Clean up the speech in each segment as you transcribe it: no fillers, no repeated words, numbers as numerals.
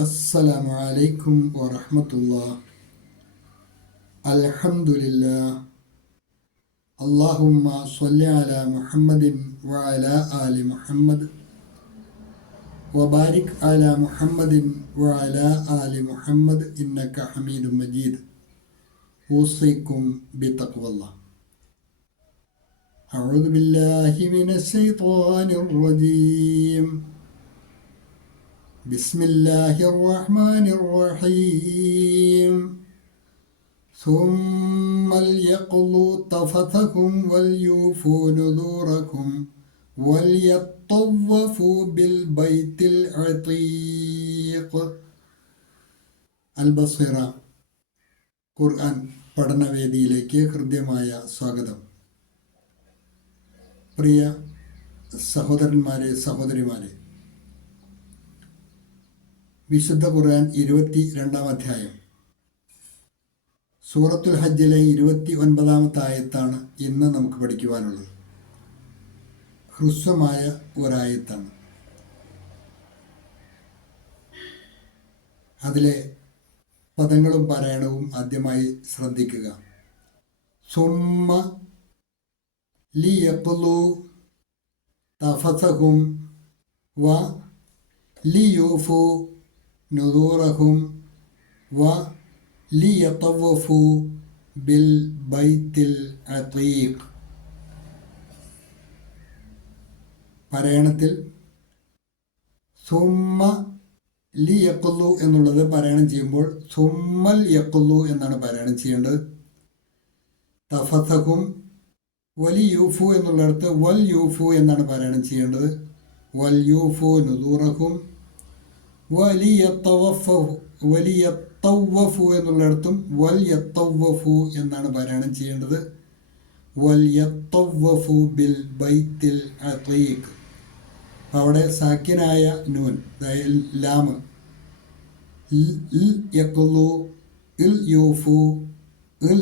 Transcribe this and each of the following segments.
അസ്സലാമു അലൈക്കും വറഹ്മത്തുള്ളാഹി. അൽഹംദുലില്ലാഹ്. അല്ലാഹുമ്മ സ്വല്ലി അലാ മുഹമ്മദിൻ വഅലാ ആലി മുഹമ്മദ് വബാരിക് അലാ മുഹമ്മദിൻ വഅലാ ആലി മുഹമ്മദ് ഇന്നക ഹമീദും മജീദ്. ഊസിക്കും ബിത്തഖ്വല്ലാഹ്. അഊദു ബില്ലാഹി മിനശ് ശൈത്വാനിർ റജീം. بسم الله الرحمن الرحيم. ثم ليقضوا تفثهم وليوفوا نذوركم وليطوفوا بالبيت العتيق. അൽബസീറ ഖുർആൻ പഠനവേദിയിലേക്ക് ഹൃദ്യമായ സ്വാഗതം. പ്രിയ സഹോദരന്മാരെ, സഹോദരിമാരെ, വിശുദ്ധ ഖുർആൻ 22-ാം അധ്യായം സൂറത്തുൽ ഹജ്ജിലെ 29-ാമത്തെ ആയത്താണ് ഇന്ന് നമുക്ക് പഠിക്കുവാനുള്ളത്. ഹ്രസ്വമായ ഒരായത്താണ്. അതിലെ പദങ്ങളും പാരായണവും ആദ്യമായി ശ്രദ്ധിക്കുക. സുമ്മ ലിയഖ്ലു തഫസഹും വ ലിയൂഫു നുദൂറഹും വ ലിയതവഫു ബിൽ ബൈത്തിൽ അതീഖ്. പാരായണത്തിൽ സുമ്മ ലിയഖ്ലു എന്നുള്ളത് പാരായണം ചെയ്യുമ്പോൾ സുമ്മൽ യഖ്ലു എന്നാണ് പാരായണം ചെയ്യേണ്ടത്. തഫസഹും വലിയൂഫു എന്നുള്ളിടത്ത് വൽ യൂഫു എന്നാണ് പാരായണം ചെയ്യേണ്ടത്. വൽ യൂഫു നുദൂറഹും വലിയത്തവഫു എന്നുള്ളിടത്തും വൽയത്തവഫു എന്നാണ് പാരായണം ചെയ്യേണ്ടത്. വൽയത്തവഫു ബിൽ ബൈത്തിൽ അതീഖ്. അവിടെ സാക്കിനായ നൂൻ, ലാമ്, ഇൽ യഖ്ലു, ഇൽ യൂഫു, ഇൽ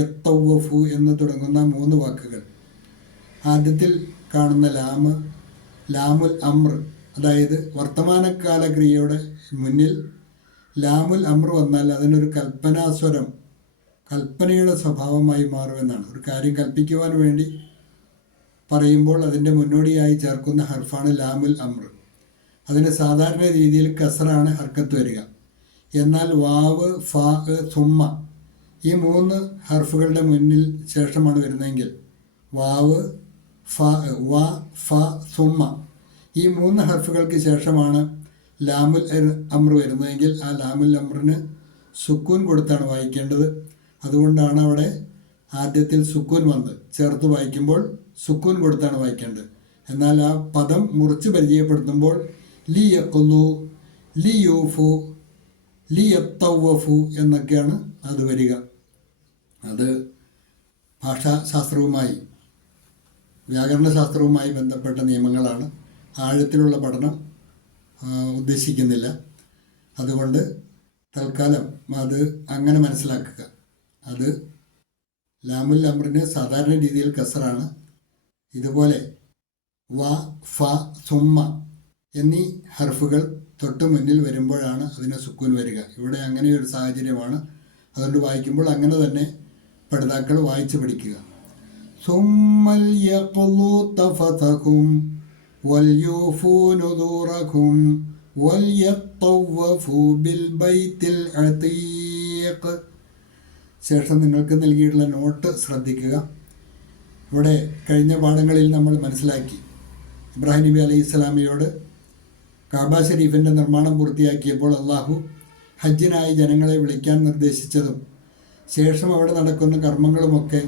യത്തവഫു എന്ന് തുടങ്ങുന്ന 3 വാക്കുകൾ. ആദ്യത്തിൽ കാണുന്ന ലാമ് ലാമുൽ അമ്ർ, അതായത് വർത്തമാനകാല ക്രിയയുടെ മുന്നിൽ ലാമുൽ അമ്ര വന്നാൽ അതിനൊരു കൽപ്പനാസ്വരം, കൽപ്പനയുടെ സ്വഭാവമായി മാറുമെന്നാണ്. ഒരു കാര്യം കൽപ്പിക്കുവാൻ വേണ്ടി പറയുമ്പോൾ അതിൻ്റെ മുന്നോടിയായി ചേർക്കുന്ന ഹർഫാണ് ലാമുൽ അമ്ര. അതിന് സാധാരണ രീതിയിൽ കസറാണ് ഹർക്കത്ത് വരിക. എന്നാൽ വാവ്, ഫ, സുമ്മ ഈ 3 ഹർഫുകളുടെ മുന്നിൽ ശേഷമാണ് വരുന്നതെങ്കിൽ വാവ്, ഫ, വ, ഫ, സുമ്മ ഈ 3 ഹർഫുകൾക്ക് ശേഷമാണ് ലാമുൽ അമ്ര വരുന്നതെങ്കിൽ ആ ലാമുൽ അമ്രിന് സുക്കൂൻ കൊടുത്താണ് വായിക്കേണ്ടത്. അതുകൊണ്ടാണ് അവിടെ ആദ്യത്തിൽ സുക്കൂൻ വന്ന് ചേർത്ത് വായിക്കുമ്പോൾ സുക്കൂൻ കൊടുത്താണ് വായിക്കേണ്ടത്. എന്നാൽ ആ പദം മുറിച്ച് പരിചയപ്പെടുത്തുമ്പോൾ ലി യഖ്ലു, ലി യൂഫു, ലി യത്തവഫു എന്നൊക്കെയാണ് അത് വരിക. അത് ഭാഷാശാസ്ത്രവുമായി വ്യാകരണശാസ്ത്രവുമായി ബന്ധപ്പെട്ട നിയമങ്ങളാണ്. ആഴത്തിലുള്ള പഠനം ഉദ്ദേശിക്കുന്നില്ല. അതുകൊണ്ട് തൽക്കാലം അത് അങ്ങനെ മനസ്സിലാക്കുക. അത് ലാമുൽ അമ്രിന് സാധാരണ രീതിയിൽ കസറാണ്. ഇതുപോലെ വ, ഫ, സുമ്മ എന്നീ ഹർഫുകൾ തൊട്ട് മുന്നിൽ വരുമ്പോഴാണ് അതിന് സുക്കൂൻ വരിക. ഇവിടെ അങ്ങനെ ഒരു സാഹചര്യമാണ്. അതുകൊണ്ട് വായിക്കുമ്പോൾ അങ്ങനെ തന്നെ പഠിതാക്കൾ വായിച്ച് പഠിക്കുക. സുമ്മൽ യഖ്ലു തഫസഹും വൽയൂഫു നുദൂറഹും വൽയത്തവഫു ബിൽ ബൈത്തിൽ അതീഖ്. ശേഷം നിങ്ങൾക്ക് നൽകിയിട്ടുള്ള നോട്ട് ശ്രദ്ധിക്കുക. ഇവിടെ കഴിഞ്ഞ പാഠങ്ങളിൽ നമ്മൾ മനസ്സിലാക്കി, ഇബ്രാഹിം നബി അലൈഹി സ്വലാമയോട് കാബ ഷരീഫിൻ്റെ നിർമ്മാണം പൂർത്തിയാക്കിയപ്പോൾ അള്ളാഹു ഹജ്ജിനായി ജനങ്ങളെ വിളിക്കാൻ നിർദ്ദേശിച്ചതും ശേഷം അവിടെ നടക്കുന്ന കർമ്മങ്ങളുമൊക്കെ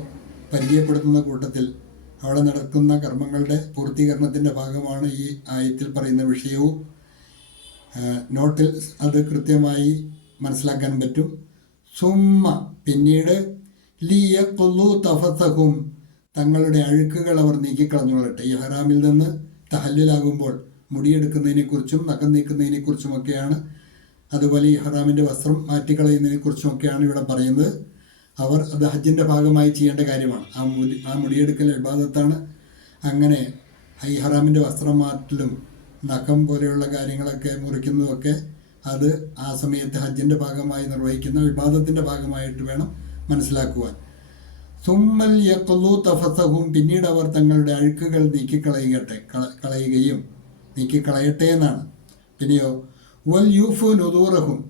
പരിചയപ്പെടുത്തുന്ന കൂട്ടത്തിൽ അവിടെ നടക്കുന്ന കർമ്മങ്ങളുടെ പൂർത്തീകരണത്തിൻ്റെ ഭാഗമാണ് ഈ ആയത്തിൽ പറയുന്ന വിഷയവും. നോട്ടിൽ അത് കൃത്യമായി മനസ്സിലാക്കാൻ പറ്റും. സുമ്മ പിന്നീട് ലിയഖ്ലു തഫസഹും തങ്ങളുടെ അഴുക്കുകൾ അവർ നീക്കിക്കളഞ്ഞുകൊള്ളട്ടെ. ഈ ഹറാമിൽ നിന്ന് തഹല്ലുലാകുമ്പോൾ മുടിയെടുക്കുന്നതിനെക്കുറിച്ചും നഖം നീക്കുന്നതിനെക്കുറിച്ചുമൊക്കെയാണ്. അതുപോലെ ഈ ഹറാമിൻ്റെ വസ്ത്രം മാറ്റിക്കളയുന്നതിനെക്കുറിച്ചുമൊക്കെയാണ് ഇവിടെ പറയുന്നത്. അവർ അത് ഹജ്ജിൻ്റെ ഭാഗമായി ചെയ്യേണ്ട കാര്യമാണ്. ആ മുടിയെടുക്കൽ ഇബാദത്താണ്. അങ്ങനെ ഈ ഹറാമിൻ്റെ വസ്ത്രം മാറ്റലും നഖം പോലെയുള്ള കാര്യങ്ങളൊക്കെ മുറിക്കുന്നതൊക്കെ അത് ആ സമയത്ത് ഹജ്ജിൻ്റെ ഭാഗമായി നിർവഹിക്കുന്ന വിവാദത്തിൻ്റെ ഭാഗമായിട്ട് വേണം മനസ്സിലാക്കുവാൻ. സുമ്മൽ യഖ്ലു തഫസഹും, പിന്നീട് അവർ തങ്ങളുടെ അഴുക്കുകൾ നീക്കിക്കളയട്ടെ എന്നാണ്. പിന്നെയോ വൽ യൂഫു നുദൂറഹും,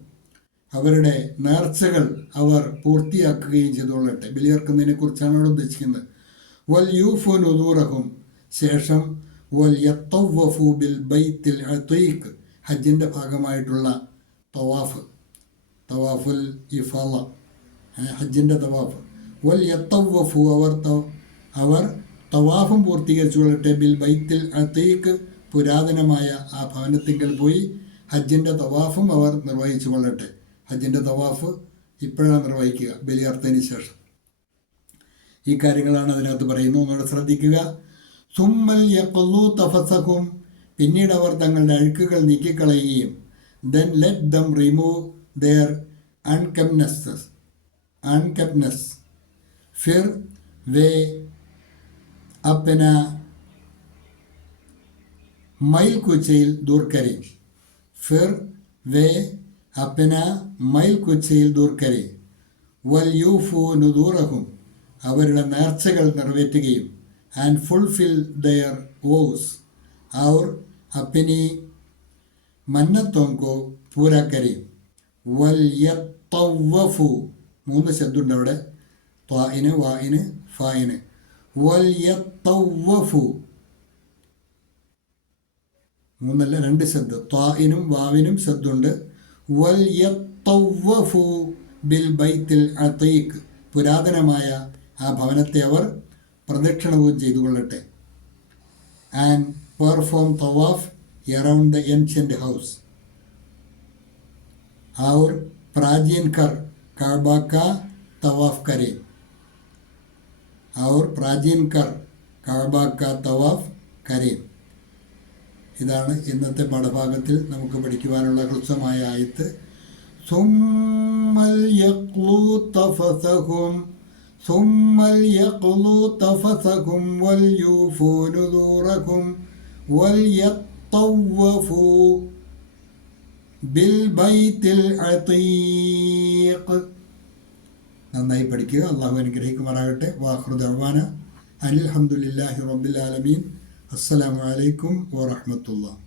അവരുടെ നേർച്ചകൾ അവർ പൂർത്തിയാക്കുകയും ചെയ്തുകൊള്ളട്ടെ. ബലിയർക്കുന്നതിനെ കുറിച്ചാണ് അവിടെ ഉദ്ദേശിക്കുന്നത്. വൽ യൂഫു നുദൂറഹും, ശേഷം വൽ യത്തവഫു ബിൽ ബൈത്തിൽ അതീഖ്, ഹജ്ജിൻ്റെ ഭാഗമായിട്ടുള്ള തവാഫുൽ ഇഫാള, ഹജ്ജിൻ്റെ തവാഫ്. വൽ യത്തവഫു, അവർ തവാഫും പൂർത്തീകരിച്ചു കൊള്ളട്ടെ. ബിൽ ബൈത്തിൽ അതീഖ്, പുരാതനമായ ആ ഭവനത്തിങ്കൽ പോയി ഹജ്ജിൻ്റെ തവാഫും അവർ നിർവഹിച്ചു കൊള്ളട്ടെ. ഹജ്ജിൻ്റെ തവാഫ് ഇപ്പോഴാണ് നിർവഹിക്കുക, ബലിയർത്തതിന് ശേഷം. ഈ കാര്യങ്ങളാണ് അതിനകത്ത് പറയുന്നത്. ഒന്നുകൂടെ ശ്രദ്ധിക്കുക. സുമ്മൽ യഖ്ലു തഫസഹും, പിന്നീട് അവർ തങ്ങളുടെ അഴുക്കുകൾ നീക്കിക്കളയുകയും. Then let them remove their unkeptness ഫിർ വേ अपना मैल कुचैल दूर करें. फिर वे अपना मैल कुचैल दूर करें. വൽയൂഫു നുദൂറഹും, അവരുടെ നേർച്ചകൾ നിറവേറ്റുകയും. ആൻഡ് ഫുൾഫിൽ ദയർ ഓസ് और अपनी मन्नतों को पूरा करें. വൽയത്തവഫു, 3 ശബ്ദമുണ്ട് അവിടെ, ത്വാഇന് വാഇന് ഫായിന്. വൽയത്തവഫു, 3 അല്ല 2 ശബ്ദം, ത്വാഇനും വാവിനും ശബ്ദമുണ്ട്. വൽയത്തവഫു ബിൽ ബൈത്തിൽ അതീഖ്, പുരാതനമായ ആ ഭവനത്തെ അവർ പ്രദക്ഷിണവും ചെയ്തു കൊള്ളട്ടെ. ആൻഡ് പെർഫോം തവാഫ് അറൗണ്ട് ദ ഏൻഷ്യന്റ് ഹൗസ് और प्राचीन कर काबा का तवाफ करें. और प्राचीन कर काबा का तवाफ करें. ഇതാണ് ഇന്നത്തെ പാഠഭാഗത്തിൽ നമുക്ക് പഠിക്കുവാനുള്ള ഹ്രസ്വമായ ആയത്ത്. സുമ്മൽ യഖ്ലു തഫസഹും വൽ യൂഫു നുദൂറഹും വൽ യത്തവഫു ബിൽ ബൈത്തിൽ അതീഖ്. നന്നായി പഠിക്കുക. അള്ളാഹു അനുഗ്രഹിക്കുമാറാകട്ടെ. വാഖിറു ദഅ്വാന അനിൽ ഹംദുലില്ലാഹി റബ്ബിൽ ആലമീൻ. അസ്സലാമു അലൈക്കും വറഹ്മത്തുള്ളാഹി.